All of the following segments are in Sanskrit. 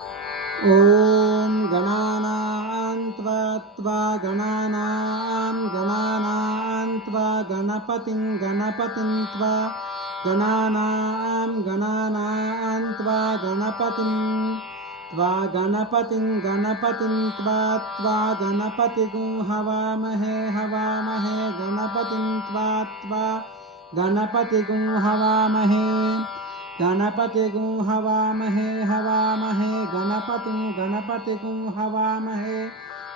ॐ गणानां त्वा गणपतिं त्वा गणानां गणपतिं त्वा गणपतिगुं हवामहे गणपतिं त्वा गणपतिगुं हवामहे गणपतिगुं हवामहे गणपतिगुं हवामहे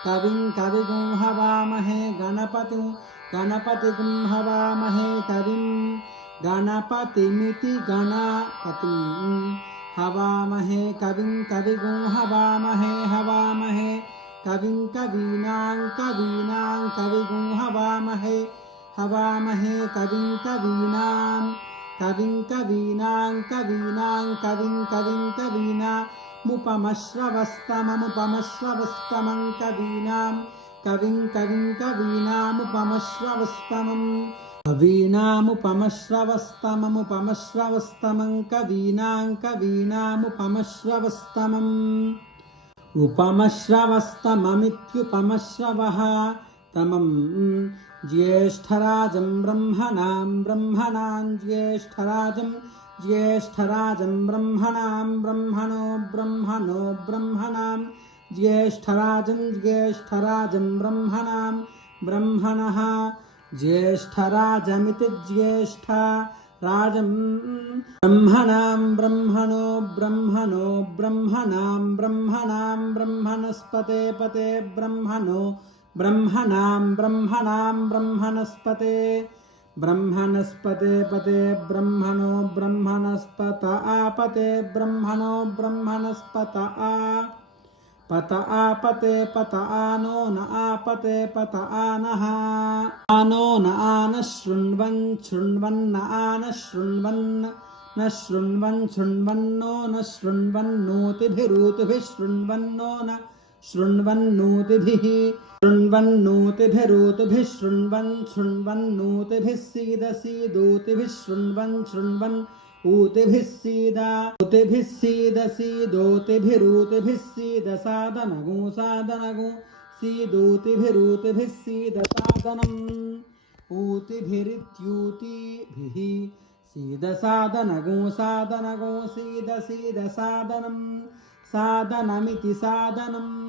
कविगुं हवामहे गणपतिगुं हवामहे कविं गणपतिमिति गणपतिं हवामहे कविगुं हवामहे कविं कवीनां कविगुं हवामहे कविं कवीनामुपमश्रवस्तमं उपमश्रवस्तममित्युपमश्रवः तमं ज्येष्ठराजं ब्रह्मणां ज्येष्ठराजं ब्रह्मणां ज्येष्ठराजं ब्रह्मणः ज्येष्ठराजमिति ज्येष्ठराजं ब्रह्मणां ब्रह्मणस्पते ब्रह्मणस्पते ब्रह्मणस्पत आपते पत आनो न आपते पत आनः आनो न आन शृण्वन्न आन न शृण्वन्नो न शृण्वन्नोतिभिरूतिभिः शृण्वन्नो न शृण्वन्नोतिभिः शृण्वन्नोतिभिः सीदोतिभिः शृण्वन् ऊतिभिः सीदोतिभिरूतिभिः सीदसादनगो सीदोतिभिरूतिभिः सीदसादनम् ऊतिभिरित्यूतिभिः सीदसादनगो सीदसादनम् सादनमिति सादनम्